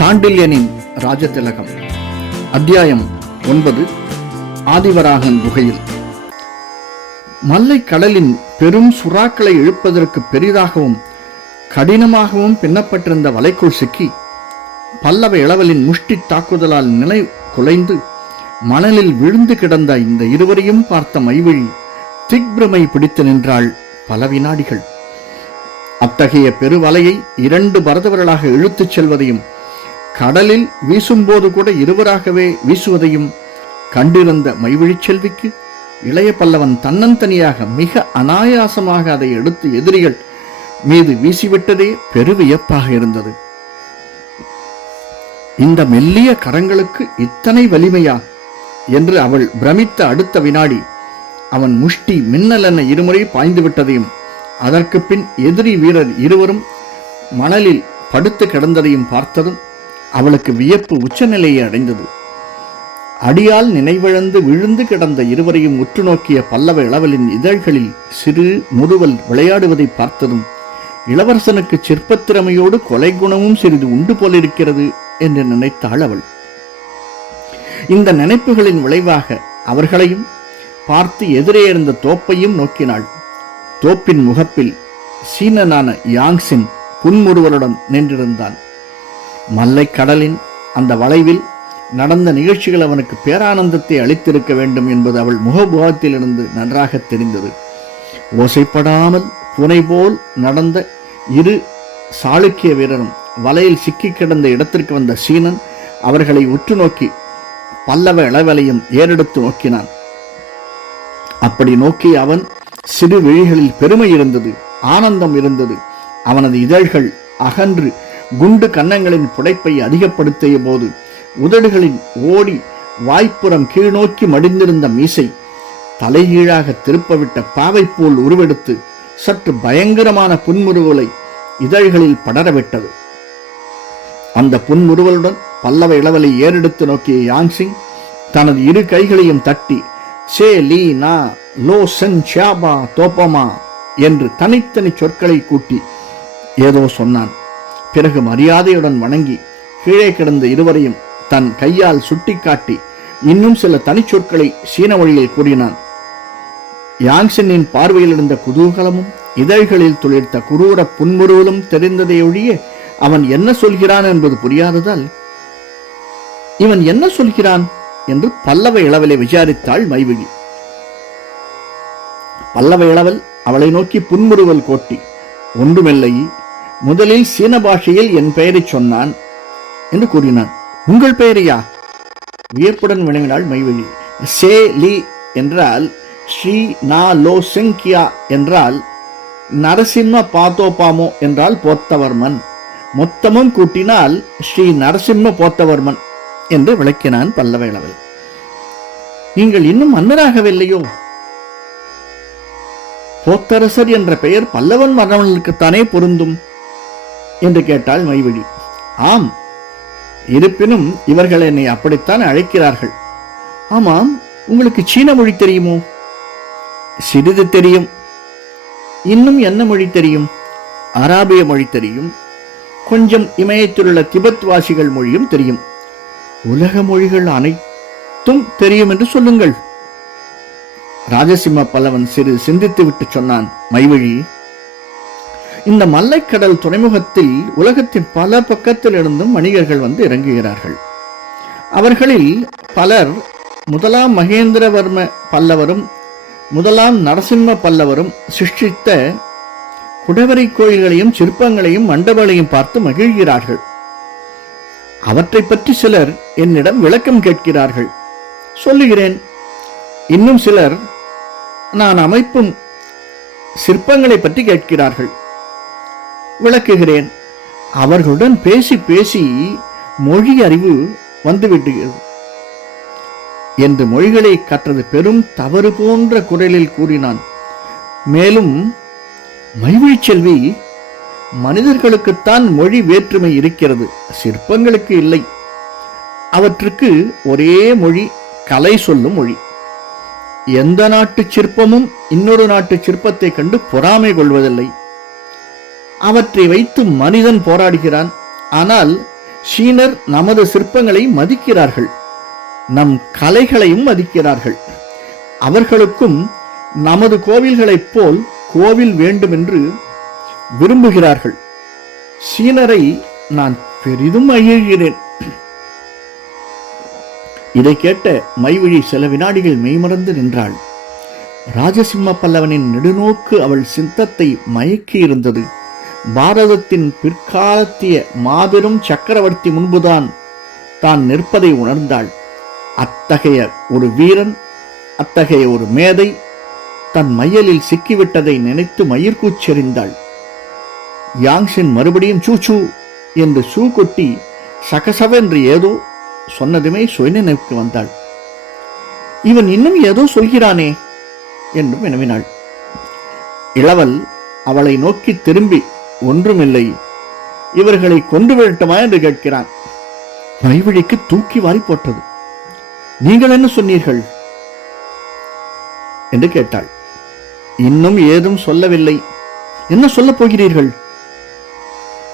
சாண்டில்யனின் ராஜதிலகம் அத்தியாயம் ஒன்பது ஆதிவராகன் குகையில். மல்லை கடலின் பெரும் சுறாக்களை இழுப்பதற்கு பெரிதாகவும் கடினமாகவும் பின்னப்பட்டிருந்த வலைக்குள் சிக்கி பல்லவ இளவலின் முஷ்டி தாக்குதலால் நிலை குலைந்து மணலில் விழுந்து கிடந்த இந்த இருவரையும் பார்த்த மைவிழி திக்பிரமை பிடித்து நின்றாள் பல வினாடிகள். அத்தகைய பெருவலையை இரண்டு பரதவர்களாக இழுத்துச் செல்வதையும் கடலில் வீசும்போது கூட இருவராகவே வீசுவதையும் கண்டிருந்த மைவிழிச் செல்விக்கு இளைய பல்லவன் தன்னந்தனியாக மிக அனாயாசமாக அதை எடுத்து எதிரிகள் மீது வீசிவிட்டதே பெருவியப்பாக இருந்தது. இந்த மெல்லிய கரங்களுக்கு இத்தனை வலிமையா என்று அவள் பிரமித்த அடுத்த வினாடி அவன் முஷ்டி மின்னலென இருமுறை பாய்ந்து விட்டதையும் அதற்கு பின் எதிரி வீரர் இருவரும் மணலில் படுத்து கிடந்ததையும் பார்த்ததும் அவளுக்கு வியப்பு உச்சநிலையை அடைந்தது. அடியால் நினைவிழந்து விழுந்து கிடந்த இருவரையும் உற்று நோக்கிய பல்லவ இளவலின் இதழ்களில் சிறு முறுவல் விளையாடுவதை பார்த்ததும் இளவரசனுக்கு சிற்பத்திறமையோடு கொலை குணமும் சிறிது உண்டு போலிருக்கிறது என்று நினைத்தாள் அவள். இந்த நினைப்புகளின் விளைவாக அவர்களையும் பார்த்து எதிரே இருந்த தோப்பையும் நோக்கினாள். தோப்பின் முகப்பில் சீனனான யாங்ஸின் புன்முறுவலுடன் நின்றிருந்தான். மல்லை கடலின் அந்த வளைவில் நடந்த நிகழ்ச்சிகள் அவனுக்கு பேரானந்தத்தை அளித்திருக்க வேண்டும் என்பது அவள் முகமுகத்திலிருந்து நன்றாக தெரிந்தது. ஓசைப்படாமல் புனை போல் நடந்த இரு சாளுக்கிய வீரரும் வலையில் சிக்கி கிடந்த இடத்திற்கு வந்த சீனன் அவர்களை உற்று நோக்கி பல்லவ இளவலையும் ஏறெடுத்து நோக்கினான். அப்படி நோக்கி அவன் சிறு விழிகளில் பெருமை இருந்தது ஆனந்தம் இருந்தது. அவனது இதழ்கள் அகன்று குண்டு கன்னங்களின் புடைப்பை அதிகப்படுத்திய போது உதடுகளின் ஓடி வாய்ப்புறம் கீழ்நோக்கி மடிந்திருந்த மீசை தலைகீழாக திருப்பவிட்ட பாவை போல் உருவெடுத்து சற்று பயங்கரமான புன்முறுவலை இதழ்களில் படரவிட்டது. அந்த புன்முறுவலுடன் பல்லவ இளவலை ஏறெடுத்து நோக்கிய யாங்சிங் தனது இரு கைகளையும் தட்டி சே லீ நா லோ சென் ஷியாபா தோப்பமா? என்று தனித்தனி சொற்களை கூட்டி ஏதோ சொன்னான். பிறகு மரியாதையுடன் வணங்கி கீழே கிடந்த இருவரையும் தன் கையால் சுட்டி காட்டி இன்னும் சில தனிச்சொற்களை சீன மொழியில் கூறினான். யாங்சனின் பார்வையில் இருந்த குதூகலமும் இதழ்களில் துளிர்த்த குரூர புன்முறுவலும் தெரிந்ததை ஒழிய அவன் என்ன சொல்கிறான் என்பது புரியாததால் இவன் என்ன சொல்கிறான்? என்று பல்லவ இளவலை விசாரித்தாள் மைவிழி. பல்லவ இளவல் அவளை நோக்கி புன்முறுவல் கோட்டி ஒன்றுமில்லை முதலில் சீன பாஷையில் என் பெயரை சொன்னான் என்று கூறினான். உங்கள் பெயரையா வியப்புடன் வினவினாள் மைவழி. சே லி என்றால் ஸ்ரீ நா லோ செங்கியா என்றால் நரசிம்ம பாத்தோபாமோ என்றால் போத்தவர்மன். மொத்தமும் கூட்டினால் ஸ்ரீ நரசிம்ம போத்தவர்மன் என்று விளக்கினான் பல்லவேளவன் நீங்கள் இன்னும் மன்னராகவில்லையோ? போத்தரசர் என்ற பெயர் பல்லவன் மன்னவனுக்குத்தானே பொருந்தும்? என்று கேட்டாள் மைவிழி. ஆம் இருப்பினும் இவர்கள் என்னை அப்படித்தான் அழைக்கிறார்கள். ஆமாம் உங்களுக்கு சீன மொழி தெரியுமோ? சிறிது தெரியும். இன்னும் என்ன மொழி தெரியும்? அராபிய மொழி தெரியும். கொஞ்சம் இமயத்திலுள்ள திபெத் வாசிகள் மொழியும் தெரியும். உலக மொழிகள் அனைத்தும் தெரியும் என்று சொல்லுங்கள். ராஜசிம்ம பல்லவன் சிறு சிந்தித்து விட்டு சொன்னான் மைவழி. இந்த மல்லைக்கடல் துறைமுகத்தில் உலகத்தின் பல பக்கத்திலிருந்தும் வணிகர்கள் வந்து இறங்குகிறார்கள். அவர்களில் பலர் முதலாம் மகேந்திரவர்ம பல்லவரும் முதலாம் நரசிம்ம பல்லவரும் சிருஷ்டித்த குடவரை கோயில்களையும் சிற்பங்களையும் மண்டபங்களையும் பார்த்து மகிழ்கிறார்கள். அவற்றை பற்றி சிலர் என்னிடம் விளக்கம் கேட்கிறார்கள். சொல்லுகிறேன். இன்னும் சிலர் நான் அமைப்பும் சிற்பங்களை பற்றி கேட்கிறார்கள். விளக்குகிறேன். அவர்களுடன் பேசி பேசி மொழி அறிவு வந்துவிட்டுகிறது என்று மொழிகளை கற்றது பெரும் தவறு போன்ற குரலில் கூறினான். மேலும் மைவிழ் செல்வி மனிதர்களுக்குத்தான் மொழி வேற்றுமை இருக்கிறது சிற்பங்களுக்கு இல்லை. அவற்றுக்கு ஒரே மொழி கலை சொல்லும் மொழி. எந்த நாட்டு சிற்பமும் இன்னொரு நாட்டு சிற்பத்தை கண்டு பொறாமை கொள்வதில்லை. அவற்றை வைத்து மனிதன் போராடுகிறான். ஆனால் சீனர் நமது சிற்பங்களை மதிக்கிறார்கள். நம் கலைகளையும் மதிக்கிறார்கள். அவர்களுக்கும் நமது கோவில்களைப் போல் கோவில் வேண்டுமென்று விரும்புகிறார்கள். சீனரை நான் பெரிதும் அழுகிறேன் இதை கேட்ட மைவிழி சில வினாடிகள் மெய்மறந்து நின்றாள். ராஜசிம்ம பல்லவனின் நெடுநோக்கு அவள் சித்தத்தை மயக்கி இருந்தது பாரதத்தின் பிற்காலத்திய மாபெரும் சக்கரவர்த்தி முன்புதான் தான் நிற்பதை உணர்ந்தாள். அத்தகைய ஒரு வீரன் அத்தகைய ஒரு மேதை தன் மையலில் சிக்கிவிட்டதை நினைத்து மயிர்கூச்செறிந்தாள் யாங்ஷின் மறுபடியும் சூ என்று சூ கொட்டி சகசவென்று ஏதோ சொன்னதுமே சுயநினைவுக்கு வந்தாள். இவன் இன்னும் ஏதோ சொல்கிறானே என்றும் வினவினாள். இளவல் அவளை நோக்கி திரும்பி ஒன்றுமில்லை. இவர்களை கொண்டு விடட்டுமா என்று கேட்கிறான். மைவழிக்கு தூக்கி வாரி போட்டது. நீங்கள் என்ன சொன்னீர்கள்? என்று கேட்டாள். இன்னும் ஏதும் சொல்லவில்லை. என்ன சொல்லப் போகிறீர்கள்?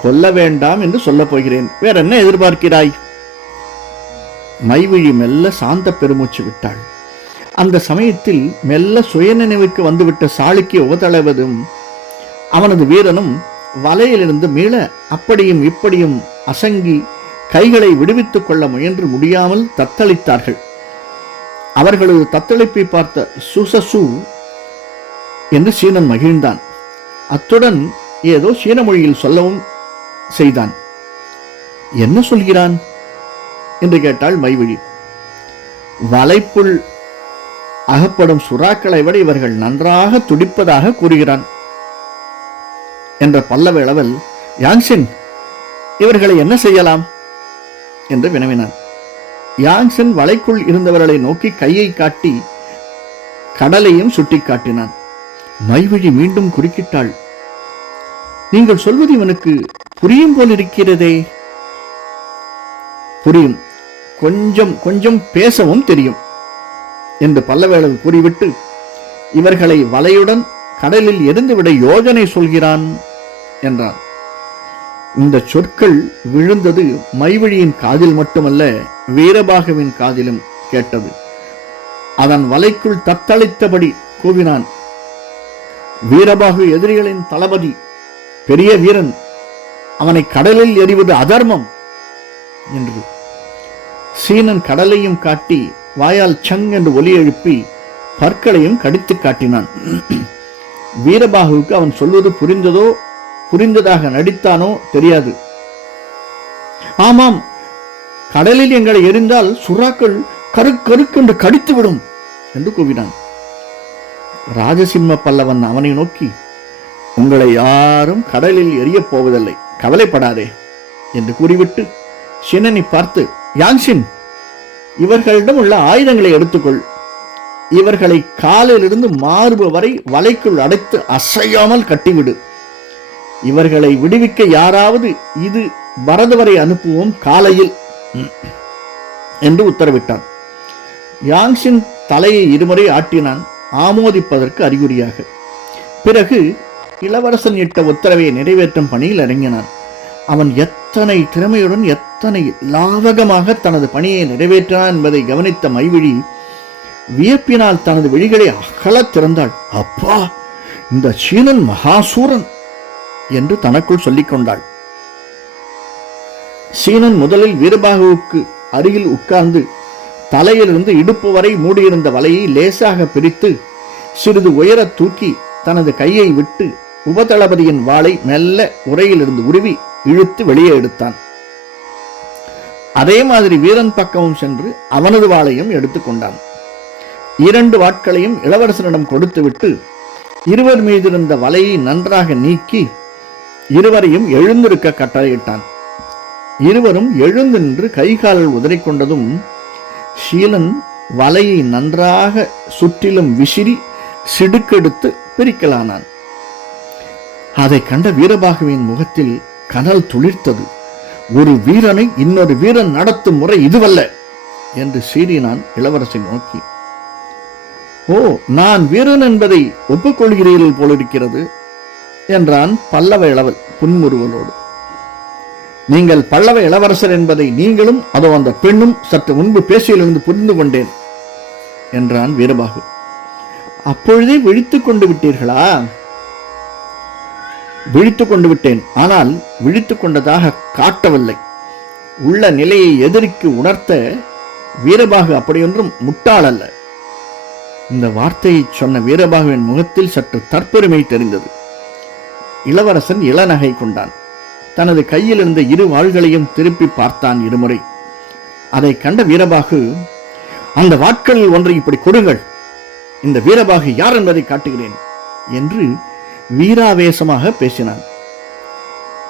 கொல்ல வேண்டாம் என்று சொல்லப் போகிறேன். வேற என்ன எதிர்பார்க்கிறாய்? மைவிழி மெல்ல சாந்த பெருமூச்சு விட்டாள். அந்த சமயத்தில் மெல்ல சுயநினைவுக்கு வந்துவிட்ட சாளுக்கிய உபதளவதும் அவனது வீரனும் வலையிலிருந்து மீள அப்படியும் இப்படியும் அசங்கி கைகளை விடுவித்துக் கொள்ள முயன்று முடியாமல் தத்தளித்தார்கள். அவர்களது தத்தளிப்பை பார்த்த சுசசு என்று சீனன் மகிழ்ந்தான். அத்துடன் ஏதோ சீன மொழியில் சொல்லவும் செய்தான். என்ன சொல்கிறான்? என்று கேட்டாள் மைவிழி. வலைப்புள் அகப்படும் சுறாக்களை விட இவர்கள் நன்றாக துடிப்பதாக கூறுகிறான். என்ற பல்லவ இளவல் யாங்ஷின் இவர்களை என்ன செய்யலாம்? என்று வினவினான். யாங்ஷின் வலைக்குள் இருந்தவர்களை நோக்கி கையை காட்டி கடலையும் சுட்டி காட்டினான். மைவிழி மீண்டும் குறுக்கிட்டாள். நீங்கள் சொல்வது இவனுக்கு புரியும் போல் இருக்கிறதே. புரியும். கொஞ்சம் கொஞ்சம் பேசவும் தெரியும் என்று பல்லவேளர் கூறிவிட்டு இவர்களை வலையுடன் கடலில் எரிந்துவிட யோஜனை சொல்கிறான் என்றார் இந்த சொற்கள் விழுந்தது மைவழியின் காதில் மட்டுமல்ல வீரபாகவின் காதிலும் கேட்டது. அதன் வலைக்குள் தத்தளித்தபடி கூவினான். வீரபாகு எதிரிகளின் தளபதி பெரிய வீரன் அவனை கடலில் எறிவது அதர்மம் என்று சீனன் கடலையும் காட்டி வாயால் சங் என்று ஒலி எழுப்பி பற்களையும் கடித்து காட்டினான். வீரபாகுவுக்கு அவன் சொல்வது புரிந்ததோ புரிந்ததாக நடித்தானோ தெரியாது. ஆமாம் கடலில் எங்களை எரிந்தால் சுறாக்கள் கருக்கருக்கென்று கடித்துவிடும் என்று கூவினான். ராஜசிம்ம பல்லவன் அவனை நோக்கி உங்களை யாரும் கடலில் எரியப் போவதில்லை கவலைப்படாதே என்று கூறிவிட்டு சினனை பார்த்து யாங்ஷின் இவர்களிடம் உள்ள ஆயுதங்களை எடுத்துக்கொள் இவர்களை காலிலிருந்து மார்பு வரை வலைக்குள் அடைத்து அசையாமல் கட்டிவிடு. இவர்களை விடுவிக்க யாராவது இது பரதவரை அனுப்புவோம் காலையில் என்று உத்தரவிட்டான். யாங்ஷின் தலையை இருமுறை ஆட்டினான் ஆமோதிப்பதற்கு அறிகுறியாக. பிறகு இளவரசன் இட்ட உத்தரவை நிறைவேற்றும் பணியில் இறங்கினான். அவன் எத்தனை திறமையுடன் எத்தனை லாவகமாக தனது பணியை நிறைவேற்றினான் என்பதை கவனித்த மைவிழி வியப்பினால் தனது விழிகளை அகலத் திறந்தாள். அப்பா இந்த சீனன் மகாசூரன் என்று தனக்குள் சொல்லிக் கொண்டாள். சீனன் முதலில் வீரபாகுவுக்கு அருகில் உட்கார்ந்து தலையிலிருந்து இடுப்பு வரை மூடியிருந்த வலையை லேசாக பிரித்து சிறிது உயர தூக்கி தனது கையை விட்டு உபதளபதியின் வாளை மெல்ல உரையிலிருந்து உருவி இழுத்து வெளியே எடுத்தான். அதே மாதிரி வீரன் பக்கமும் சென்று அவனது வாளையும் எடுத்துக்கொண்டான் இரண்டு வாட்களையும் இளவரசனிடம் கொடுத்துவிட்டு இருவர் மீதிருந்த வலையை நன்றாக நீக்கி இருவரையும் எழுந்திருக்க கட்டளையிட்டான். இருவரும் எழுந்து நின்று கைகாலில் உதறிக்கொண்டதும் ஷீலன் வலையை நன்றாக சுற்றிலும் விசிறி சிடுக்கெடுத்து பிரிக்கலானான். அதை கண்ட வீரபாகுவின் முகத்தில் கனல் துளிர்த்தது. ஒரு வீரனை இன்னொரு வீரன் நடத்தும் முறை இதுவல்ல என்று சீறினான் இளவரசை நோக்கி. ஓ நான் வீரன் என்பதை ஒப்புக்கொள்கிறீர்கள் போலிருக்கிறது என்றான் பல்லவ இளவல் புன்முறுவலோடு நீங்கள் பல்லவ இளவரசர் என்பதை நீங்களும் அதோ அந்த பெண்ணும் சற்று முன்பு பேசியிலிருந்து புரிந்து கொண்டேன் என்றான் வீரபாகு. அப்பொழுதே விழித்துக் கொண்டு விட்டீர்களா? விழித்துக் கொண்டு விட்டேன் ஆனால் விழித்துக் கொண்டதாக காட்டவில்லை. உள்ள நிலையை எதிரிக்கு உணர்த்த வீரபாகு அப்படியொன்றும் முட்டாள் அல்ல இந்த வார்த்தையை சொன்ன வீரபாகுவின் முகத்தில் சற்று தற்பெருமை தெரிந்தது. இளவரசன் இளநகை கொண்டான். தனது கையில் இருந்த இரு வாள்களையும் திருப்பி பார்த்தான் இருமுறை. அதை கண்ட வீரபாகு அந்த வாட்களில் ஒன்றை இப்படி கொடுங்கள். இந்த வீரபாகு யார் என்பதை காட்டுகிறேன் என்று வீராவேசமாக பேசினான்.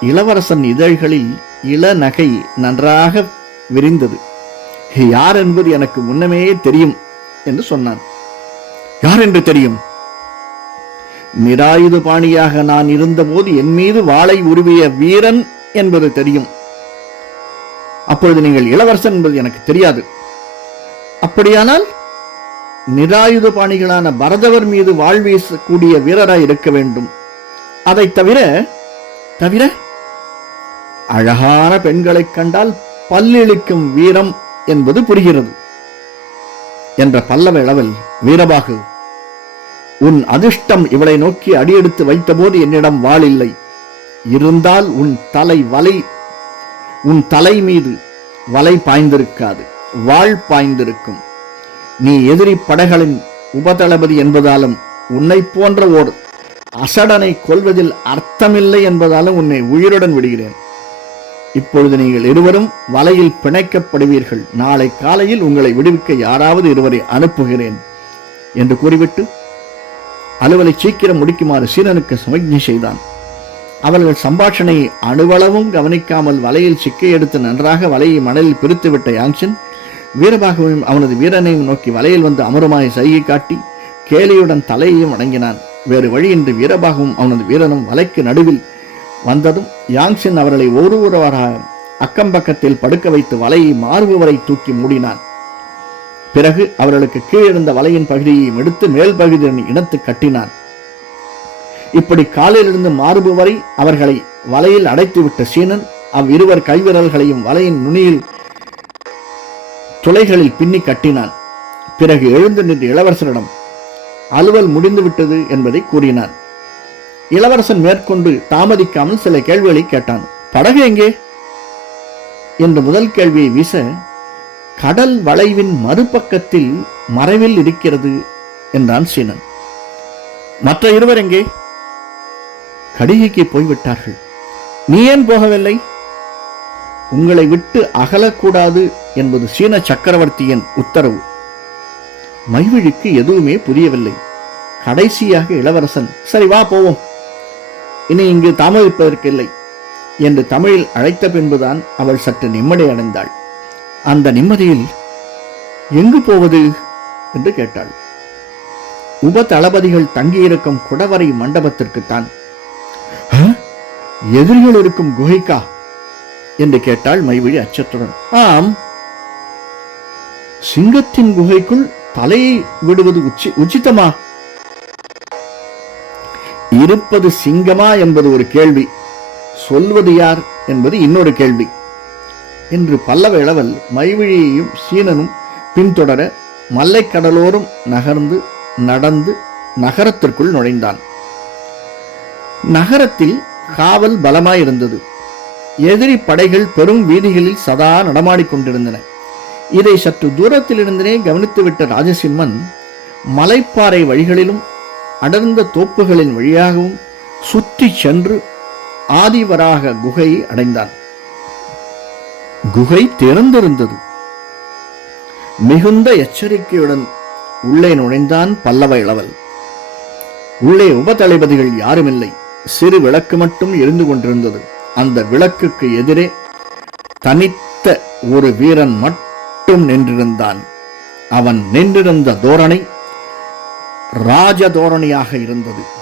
இளவரசன் இதழ்களில் இளநகை நன்றாக விரிந்தது. யார் என்பது எனக்கு முன்னமே தெரியும் என்று சொன்னான். யார் என்று தெரியும்? நிராயுத பாணியாக நான் இருந்தபோது என் மீது வாளை உருவிய வீரன் என்பது தெரியும். அப்பொழுது நீங்கள் இளவரசன் என்பது எனக்கு தெரியாது. அப்படியானால் நிராயுத பாணிகளான பரதவர் மீது வாழ் வீசக்கூடிய வீரராய் இருக்க வேண்டும். அதை தவிர தவிர அழகான பெண்களைக் கண்டால் பல்லிழிக்கும் வீரம் என்பது புரிகிறது. என்ற பல்லவ இளவல் வீரபாகு உன் அதிர்ஷ்டம் இவளை நோக்கி அடியெடுத்து வைத்தபோது என்னிடம் வாள் இல்லை இருந்தால் உன் தலை வலை உன் தலை மீது வலை பாய்ந்திருக்காது வாள் பாய்ந்திருக்கும். நீ எதிரி படைகளின் உபதளபதி என்பதாலும் உன்னை போன்ற ஓர் அசடனை கொல்வதில் அர்த்தமில்லை என்பதாலும் உன்னை உயிருடன் விடுகிறேன். இப்பொழுது நீங்கள் இருவரும் வலையில் பிணைக்கப்படுவீர்கள். நாளை காலையில் உங்களை விடுவிக்க யாராவது இருவரை அனுப்புகிறேன் என்று கூறிவிட்டு அலுவலை சீக்கிரம் முடிக்குமாறு சீனனுக்கு சமிக்ஞை செய்தான். அவர்கள் சம்பாஷணையை அணுவளவும் கவனிக்காமல் வலையில் சிக்கை எடுத்து நன்றாக வலையை மணலில் பிரித்துவிட்ட யாங்சன் வீரபாகவும் அவனது வீரனையும் நோக்கி வலையில் வந்து அமருமாய் சைகை காட்டி கேலியுடன் தலையையும் வணங்கினான் வேறு வழியின்றி வீரபாகவும் அவனது வீரனும் வலைக்கு நடுவில் வந்ததும் யாங்சின் அவர்களை ஒருவராக அக்கம் பக்கத்தில் படுக்க வைத்து வலையை மார்பு வரை தூக்கி மூடினான். பிறகு அவர்களுக்கு கீழிருந்த வலையின் பகுதியையும் எடுத்து மேல் பகுதியின் இனத்து கட்டினான். இப்படி காலிலிருந்து மார்பு வரை அவர்களை வலையில் அடைத்துவிட்ட சீனன் அவ்விருவர் கைவிரல்களையும் வலையின் நுனியில் துளைகளில் பின்னி கட்டினான். பிறகு எழுந்து நின்று இளவரசரிடம் அலுவல் முடிந்துவிட்டது என்பதை கூறினான். இளவரசன் மேற்கொண்டு தாமதிக்காமல் சில கேள்விகளை கேட்டான். படகு எங்கே? என்று முதல் கேள்வியை வீச கடல் வளைவின் மறுபக்கத்தில் மறைவில் இருக்கிறது என்றான் சீனன். மற்ற இருவர் எங்கே? கடிகைக்கு போய்விட்டார்கள். நீ ஏன் போகவில்லை? உங்களை விட்டு அகலக்கூடாது என்பது சீன சக்கரவர்த்தியின் உத்தரவு. மைவிழிக்கு எதுவுமே புரியவில்லை. கடைசியாக இளவரசன் சரி வா போவோம். இனி இங்கு தாமதிப்பதற்கில்லை என்று தமிழில் அழைத்த பின்புதான் அவள் சற்று நிம்மதி அடைந்தாள். அந்த நிம்மதியில் எங்கு போவது என்று கேட்டாள். உப தளபதிகள் தங்கியிருக்கும் குடவரை மண்டபத்திற்குத்தான். எதிரிகள் இருக்கும் குகைக்கா? என்று கேட்டாள் மைவிழி அச்சத்துடன். ஆம். சிங்கத்தின் குகைக்குள் தலையை விடுவது உச்சி உச்சிதமா? இருப்பது சிங்கமா என்பது ஒரு கேள்வி. சொல்வது யார் என்பது இன்னொரு கேள்வி. என்று பல்லவ இளவல் மைவிழியையும் சீனனும் பின்தொடர மல்லைக்கடலோரும் நகர்ந்து நடந்து நகரத்திற்குள் நுழைந்தான். நகரத்தில் காவல் பலமாயிருந்தது. எதிரி படைகள் பெரும் வீதிகளில் சதா நடமாடிக்கொண்டிருந்தன இதை சற்று தூரத்திலிருந்தே கவனித்துவிட்ட ராஜசிம்மன் மலைப்பாறை வழிகளிலும் அடர்ந்த தோப்புகளின் வழியாகவும் சுற்றி சென்று ஆதிவராக குகையை அடைந்தான். குகை திறந்திருந்தது. மிகுந்த எச்சரிக்கையுடன் உள்ளே நுழைந்தான் பல்லவ இளவல். உள்ளே உபதளபதிகள் யாருமில்லை. சிறு விளக்கு மட்டும் எரிந்து கொண்டிருந்தது. அந்த விளக்குக்கு எதிரே தனித்த ஒரு வீரன் மட்டும் நின்றிருந்தான். அவன் நின்றிருந்த தோரணை ராஜதோரணையாக இருந்தது.